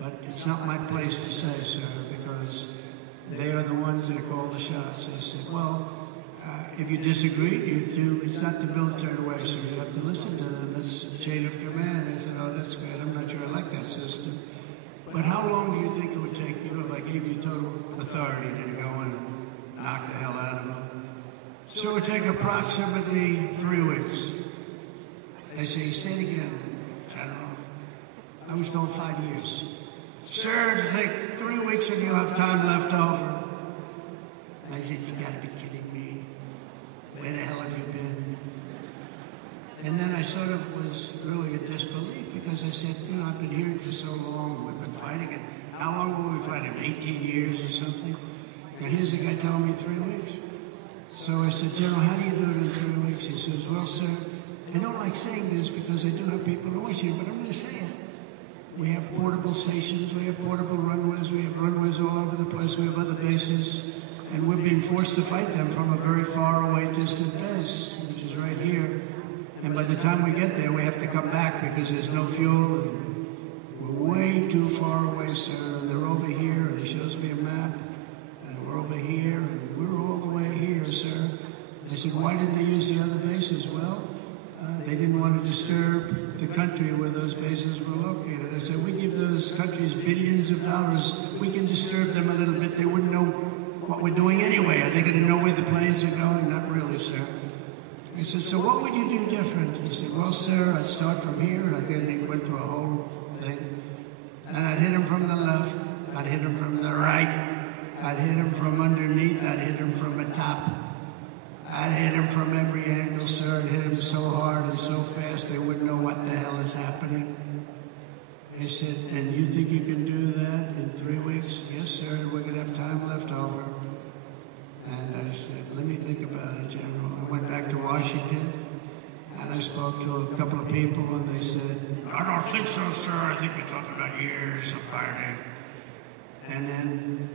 But it's not my place to say, sir, because they are the ones that call the shots. I said, well, if you disagree, it's not the military way, so you have to listen to them. That's the chain of command. I said, oh, that's great. I'm not sure I like that system. But how long do you think it would take you if I gave you total authority to go and knock the hell out of them? So it would take approximately 3 weeks. I say, say it again, General. I was told 5 years. Sir, it'll take 3 weeks and you'll have time left over. I said, you gotta be kidding me. Where the hell have you been? And then I sort of was really in disbelief because I said, you know, I've been here for so long, we've been fighting it. How long will we fight him? 18 years or something? And here's a guy telling me 3 weeks. So I said, General, how do you do it in 3 weeks? He says, well, sir, I don't like saying this because I do have people in Washington, but I'm going to say it. We have portable stations, we have portable runways, we have runways all over the place, we have other bases, and we're being forced to fight them from a very far away distant base, which is right here. And by the time we get there, we have to come back because there's no fuel. And we're way too far away, sir. And they're over here, and he shows me a map. And we're over here, and we're all the way here, sir. And I said, why didn't they use the other bases? Well, they didn't want to disturb the country where those bases were located. I said, we give those countries billions of dollars. We can disturb them a little bit. They wouldn't know what we're doing anyway. Are they going to know where the planes are going? Not really, sir. I said, so what would you do different? He said, well, sir, I'd start from here, and he went through a whole thing. And I'd hit him from the left, I'd hit him from the right, I'd hit him from underneath, I'd hit him from the top. I'd hit him from every angle, sir, and hit him so hard and so fast they wouldn't know what the hell is happening. He said, and you think you can do that in 3 weeks? Yes, sir, we're going to have time left over. And I said, let me think about it, General. I went back to Washington, and I spoke to a couple of people, and they said, I don't think so, sir. I think we're talking about years of fighting. And then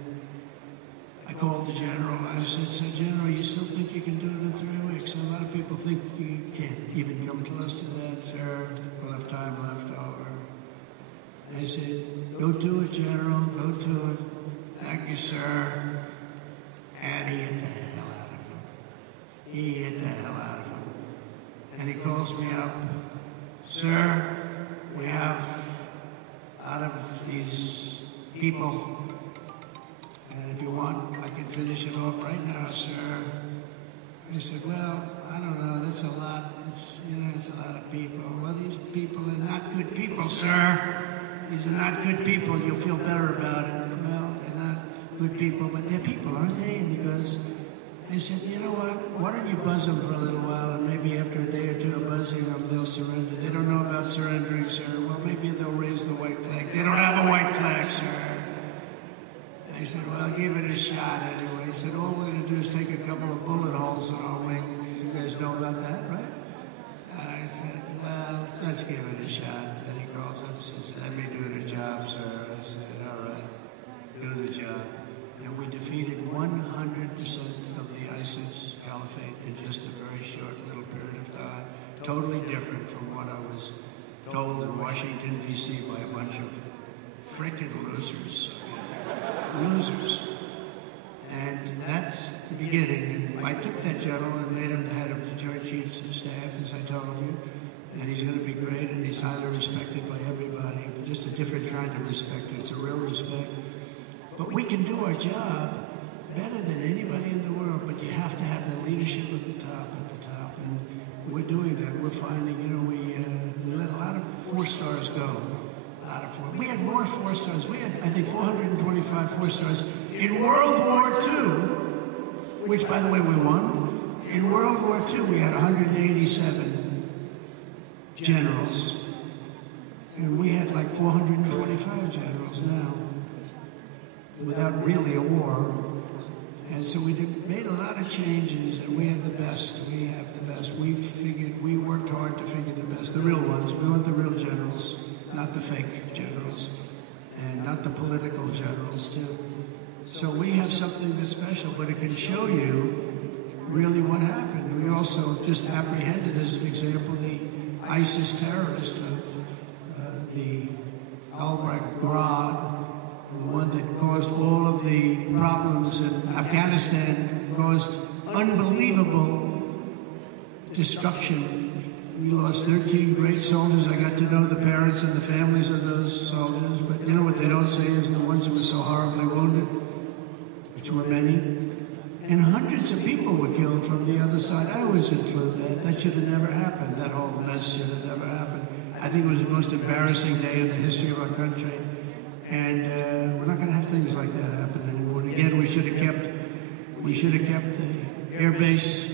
I called the General. I said, so, General, you still think you can do it in 3 weeks? And a lot of people think you can't even come close to that, sir. We'll have time left over. I said, go to it, General. Go to it. Thank you, sir. And he hit the hell out of him. He hit the hell out of him. And he calls me up. Sir, we have, out of these people. And if you want, I can finish it off right now, sir. I said, well, I don't know, that's a lot. It's a lot of people. Well, these people are not good people, sir. These are not good people. You'll feel better about it. Well, they're not good people, but they're people, aren't they? And he goes, I said, you know what? Why don't you buzz them for a little while, and maybe after a day or two of buzzing them, they'll surrender. They don't know about surrendering, sir. Well, maybe they'll raise the white flag. They don't have a white flag, sir. I said, well, I'll give it a shot anyway. He said, all we're going to do is take a couple of bullet holes in our wings. You guys know about that, right? And I said, well, let's give it a shot. And he calls up and says, let me do the job, sir. I said, all right, do the job. And we defeated 100% of the ISIS caliphate in just a very short little period of time. Totally different from what I was told in Washington, D.C. by a bunch of frickin' losers. Losers. And that's the beginning. And I took that general and made him the head of the Joint Chiefs of Staff, as I told you. And he's going to be great, and he's highly respected by everybody. Just a different kind of respect. It's a real respect. But we can do our job better than anybody in the world, but you have to have the leadership at the top, And we're doing that. We're finding, we let a lot of 4-stars go. We had more 4-stars. We had, I think, 425 4-stars in World War II, which, by the way, we won. In World War II, we had 187 generals. And we had like 425 generals now, without really a war. And so we made a lot of changes, and we have the best. We have the best. We worked hard to figure the best, the real ones. We want the real generals. Not the fake generals, and not the political generals, too. So we have something that's special, but it can show you really what happened. We also just apprehended, as an example, the ISIS terrorist of the Al-Baghdad, the one that caused all of the problems in Afghanistan, caused unbelievable destruction. We lost 13 great soldiers. I got to know the parents and the families of those soldiers. But you know what they don't say is the ones who were so horribly wounded, which were many. And hundreds of people were killed from the other side. I always include that. That should have never happened. That whole mess should have never happened. I think it was the most embarrassing day in the history of our country. And we're not going to have things like that happen anymore. And again, we should have kept the air base.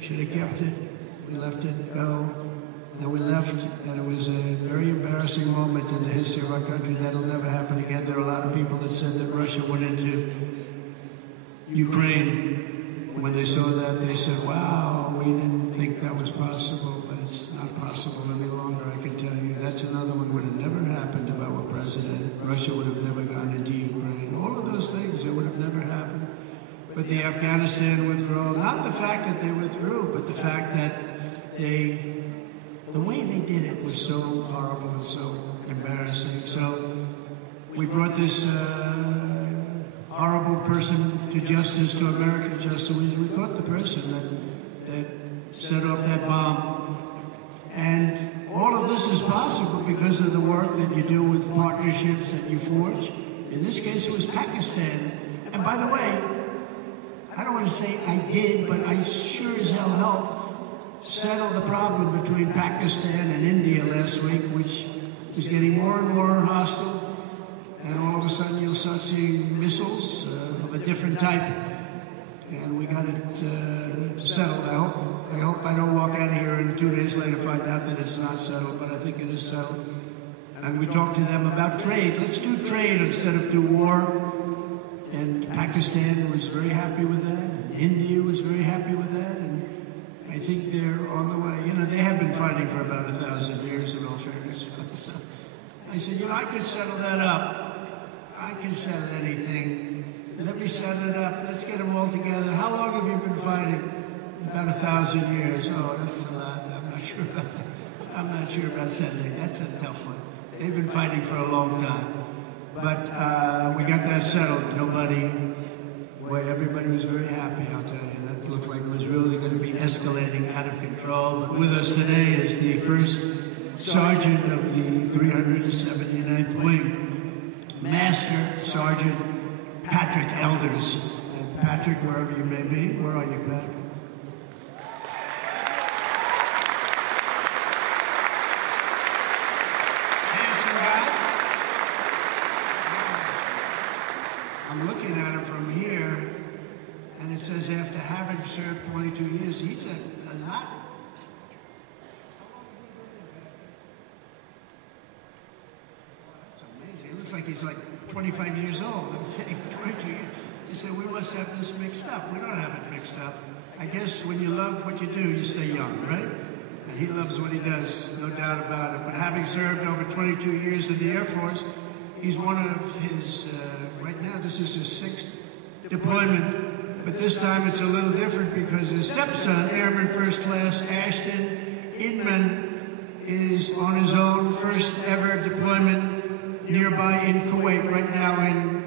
Should have kept it. We let it go, and we left, and it was a very embarrassing moment in the history of our country. That'll never happen again. There are a lot of people that said that Russia went into Ukraine. When they saw that, they said, wow, we didn't think that was possible, but it's not possible any longer, I can tell you. That's another one would have never happened if I were president. Russia would have never gone into Ukraine. All of those things, it would have never happened. But the Afghanistan withdrawal, not the fact that they withdrew, but the fact that the way they did it was so horrible and so embarrassing. So we brought this horrible person to justice, to American justice. We caught the person that set off that bomb. And all of this is possible because of the work that you do with partnerships that you forge. In this case, it was Pakistan. And by the way, I don't want to say I did, but I sure as hell helped settle the problem between Pakistan and India last week, which is getting more and more hostile. And all of a sudden you'll start seeing missiles of a different type. And we got it settled. I hope I don't walk out of here and 2 days later find out that it's not settled, but I think it is settled. And we talked to them about trade. Let's do trade instead of do war. And Pakistan was very happy with that. And India was very happy with that. And I think they're on the way. They have been fighting for about 1,000 years in all fairness. So I said, I could settle that up. I can settle anything. Let me set it up. Let's get them all together. How long have you been fighting? About 1,000 years. Oh, that's a lot. I'm not sure about that. I'm not sure about settling. That's a tough one. They've been fighting for a long time. But we got that settled. Everybody was very happy, I'll tell you. That looked like it was really going to be escalating out of control. But with us today is the first sergeant of the 379th Wing, Master Sergeant Patrick Elders. And Patrick, wherever you may be, where are you, Pat? Handsome guy. I'm looking at him from here, and it says after having served 22 years, he's a lot. Like he's like 25 years old. I'm saying 22 years. He said, we must have this mixed up. We don't have it mixed up. I guess when you love what you do, you stay young, right? And he loves what he does, no doubt about it. But having served over 22 years in the Air Force, he's one of his, right now, this is his 6th deployment. But this time it's a little different because his stepson, Airman First Class Ashton Inman, is on his own first ever deployment nearby in Kuwait, right now in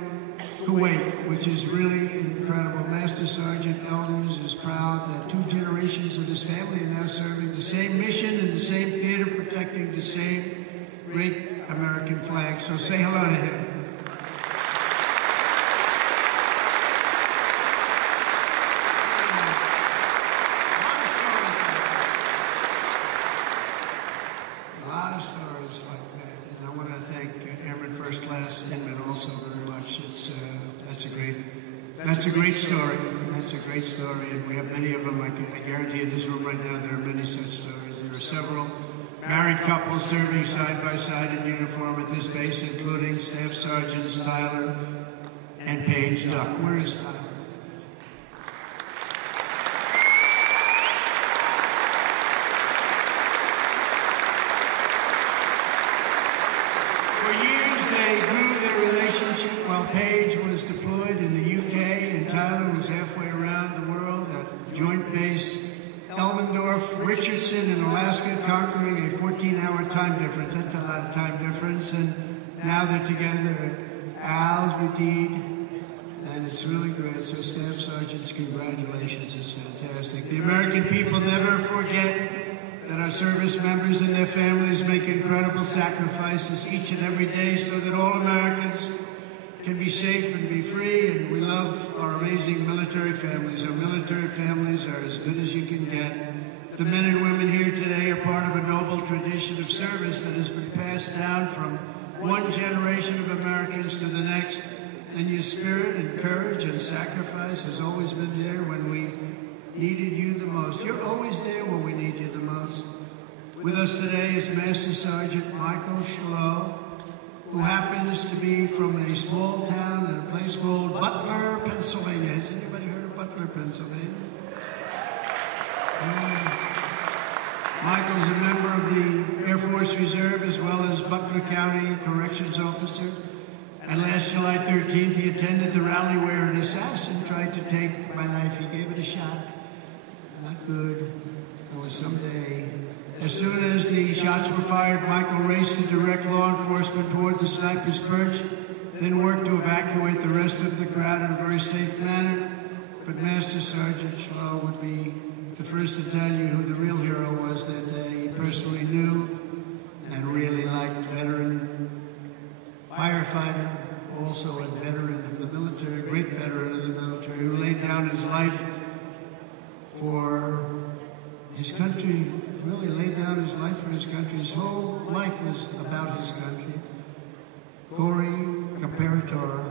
Kuwait, which is really incredible. Master Sergeant Elders is proud that 2 generations of his family are now serving the same mission in the same theater, protecting the same great American flag. So say hello to him. A lot of stories like that. And I want to thank Airman First Class Inman also very much. That's a great story. That's a great story, and we have many of them. I guarantee in this room right now there are many such stories. There are several married couples serving side by side in uniform at this base, including Staff Sergeants Tyler and Paige Duck. Where is Tyler? For years, they grew their relationship while Paige was deployed in the UK and Tyler was halfway around the world at Joint Base Elmendorf, Richardson in Alaska, conquering a 14-hour time difference. That's a lot of time difference. And now they're together at Udeid, and it's really great. So Staff Sergeants, congratulations. It's fantastic. The American people never forget that our service members and their families make incredible sacrifices each and every day so that all Americans can be safe and be free, and we love our amazing military families. Our military families are as good as you can get. The men and women here today are part of a noble tradition of service that has been passed down from one generation of Americans to the next, and your spirit and courage and sacrifice has always been there when we needed you the most. You're always there when we need you the most. With us today is Master Sergeant Michael Schlow, who happens to be from a small town in a place called Butler, Pennsylvania. Has anybody heard of Butler, Pennsylvania? Michael's a member of the Air Force Reserve as well as Butler County Corrections Officer. And last July 13th, he attended the rally where an assassin tried to take my life. He gave it a shot. Not good. That was someday. As soon as the shots were fired, Michael raced to direct law enforcement toward the sniper's perch, then worked to evacuate the rest of the crowd in a very safe manner. But Master Sergeant Schlow would be the first to tell you who the real hero was that day. He personally knew and really liked veteran firefighter, also a veteran of the military, great veteran of the military, who laid down his life for his country, really laid down his life for his country. His whole life was about his country. Corey Comparator,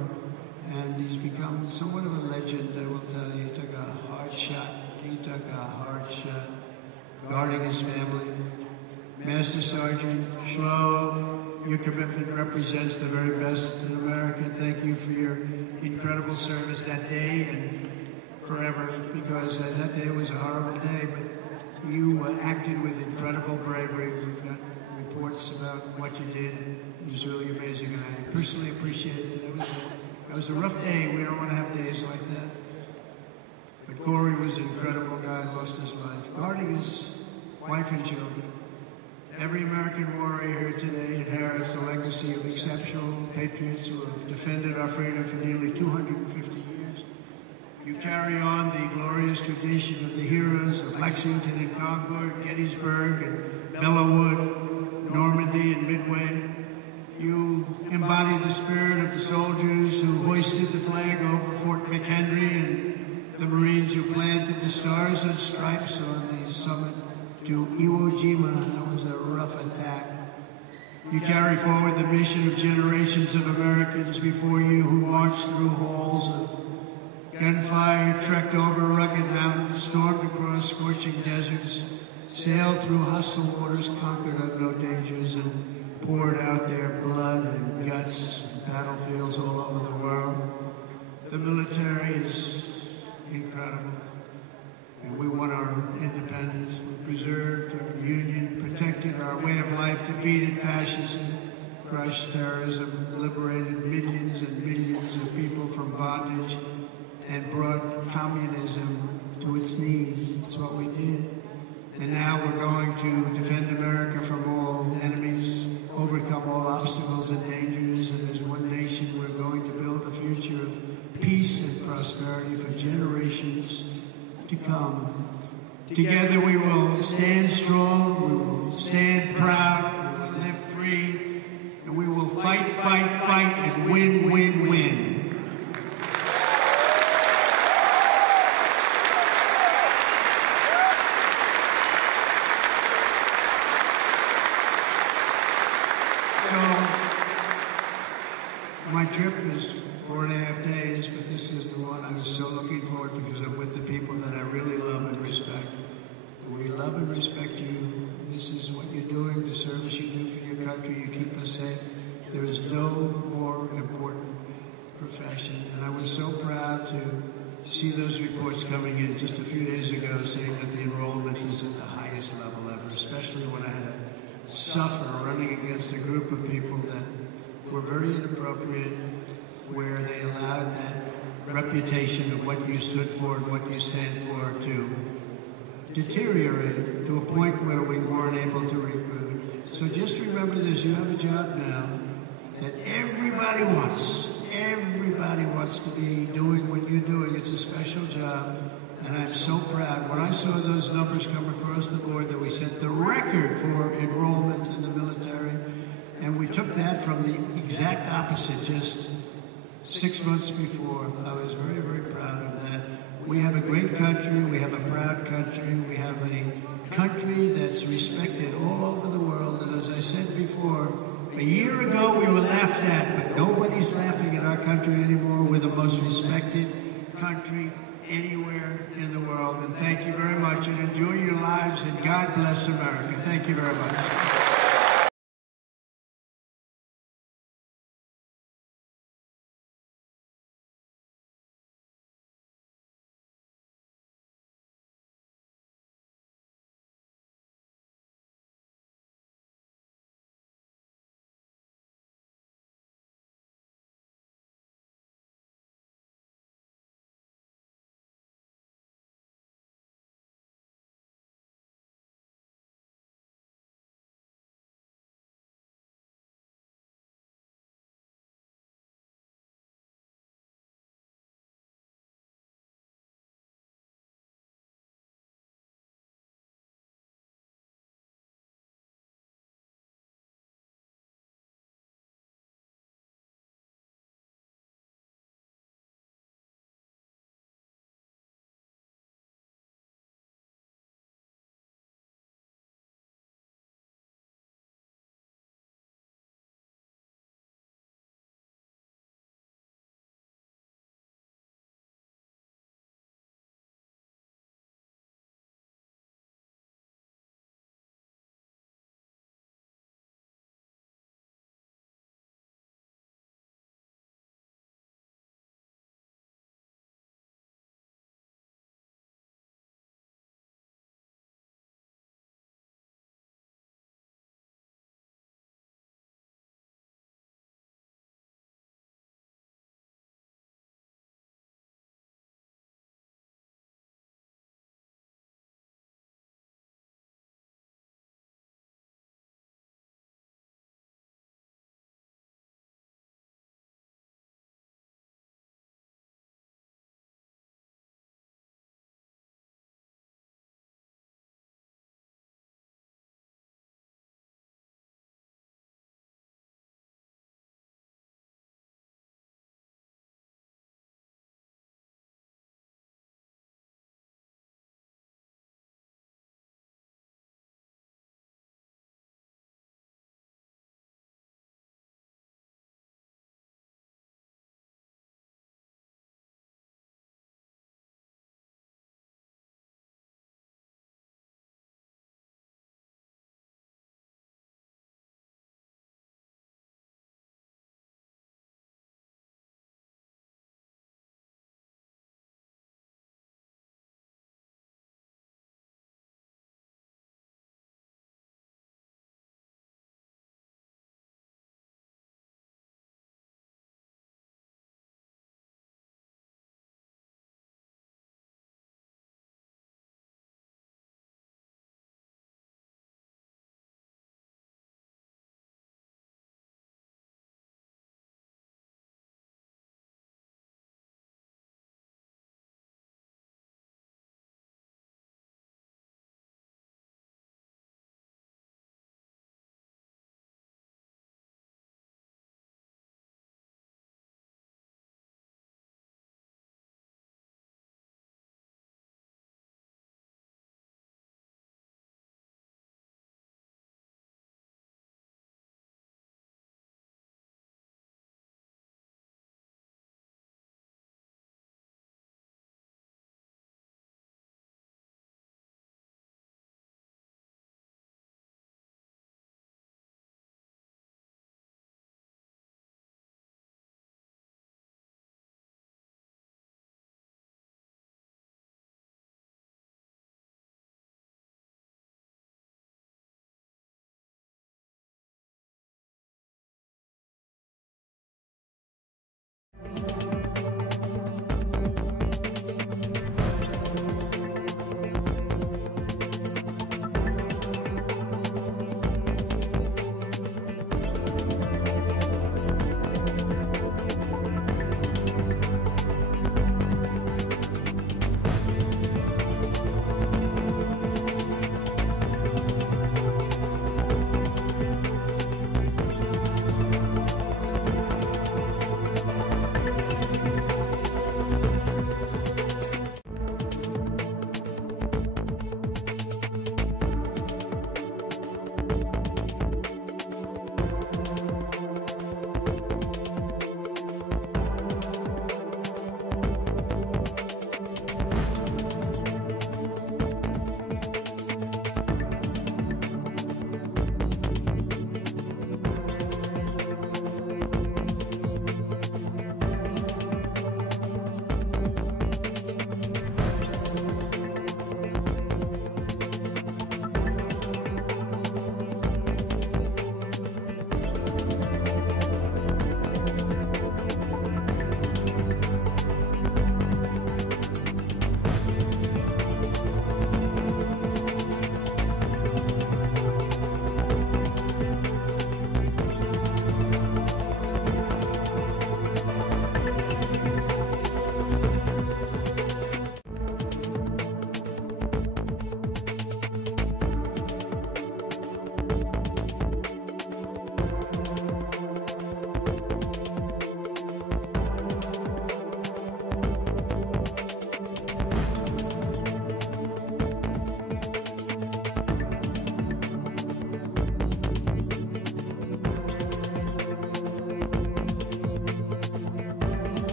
and he's become somewhat of a legend, I will tell you. He took a hard shot. He took a hard shot guarding his family. Master Sergeant Schlow, your commitment represents the very best in America. Thank you for your incredible service that day and forever, because that day was a horrible day, but you acted with incredible bravery. We've got reports about what you did. It was really amazing, and I personally appreciate it. It was a rough day. We don't want to have days like that. But Corey was an incredible guy, lost his life, guarding his wife and children. Every American warrior here today inherits a legacy of exceptional patriots who have defended our freedom for nearly 250 years. You carry on the glorious tradition of the heroes of Lexington and Concord, Gettysburg and Belleau Wood, Normandy and Midway. You embodied the spirit of the soldiers who hoisted the flag over Fort McHenry and the Marines who planted the stars and stripes on the summit to Iwo Jima. That was a rough attack. You carry forward the mission of generations of Americans before you who marched through halls of gunfire, trekked over rugged mountains, stormed across scorching deserts, sailed through hostile waters, conquered unknown dangers, and poured out their blood and guts in battlefields all over the world. The military is incredible. And we won our independence. We preserved our union, protected our way of life, defeated fascism, crushed terrorism, liberated millions and millions of people from bondage, and brought communism to its knees. That's what we did. And now we're going to defend America from all enemies, overcome all obstacles and dangers, and as one nation we're going to build a future of peace and prosperity for generations to come. Together we will stand strong, we will stand proud, we will live free, and we will fight, fight, fight, and win, win, win. My trip is 4.5 days, but this is the one I was so looking forward to because I'm with the people that I really love and respect. We love and respect you. This is what you're doing, the service you do for your country. You keep us safe. There is no more important profession. And I was so proud to see those reports coming in just a few days ago saying that the enrollment is at the highest level ever, especially when I had to suffer running against a group of people that were very inappropriate, where they allowed that reputation of what you stood for and what you stand for to deteriorate to a point where we weren't able to recruit. So just remember this, you have a job now that everybody wants. Everybody wants to be doing what you're doing. It's a special job, and I'm so proud. When I saw those numbers come across the board that we set the record for enrollment in the military, and we took that from the exact opposite just 6 months before. I was very, very proud of that. We have a great country. We have a proud country. We have a country that's respected all over the world. And as I said before, a year ago we were laughed at, but nobody's laughing at our country anymore. We're the most respected country anywhere in the world. And thank you very much, and enjoy your lives, and God bless America. Thank you very much.